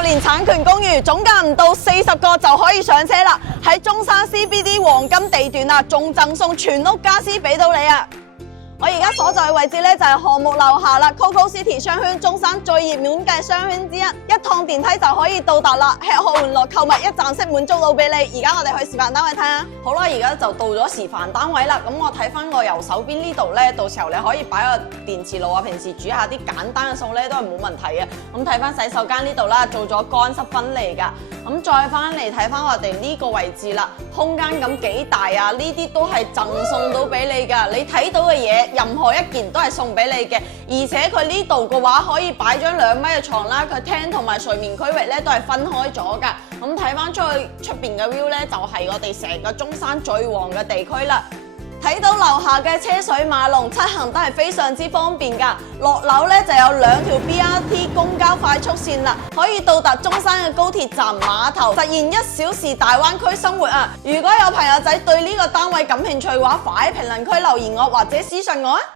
30年產權公寓，總價唔到40個就可以上車啦！喺中山 CBD 黃金地段啊，仲贈送全屋家私俾到你啊！我而家所在嘅位置咧就係項目樓下啦 ，Coco City 商圈中山最熱門嘅商圈之一，一趟電梯就可以到達啦，吃喝玩樂購物一站式滿足到俾你。而家我哋去示範單位睇下。好啦，而家就到咗示範單位啦。咁我睇翻我右手邊呢度咧，到時候你可以擺個電磁爐啊，平時煮下啲簡單嘅餸咧都係冇問題嘅。咁睇翻洗手間呢度啦，做咗乾濕分離㗎。咁再翻嚟睇翻我哋呢個位置啦，空間感幾大啊！呢啲都係贈送到俾你㗎，你睇到嘅嘢任何一件都係送俾你嘅，而且佢呢度嘅話可以擺張2米嘅床啦，佢廳同埋睡眠區域咧都係分開咗㗎。咁睇翻出去出邊嘅 view 咧，就係我哋成個中山最旺嘅地區啦。睇到樓下嘅車水馬龍，出行都係非常之方便㗎。落樓咧就有2條 BRT 公交快速線啦，可以到達中山嘅高鐵站碼頭，實現1小時大灣區生活啊！如果有朋友仔對呢個單位感興趣嘅話，快喺評論區留言我或者私信我啊！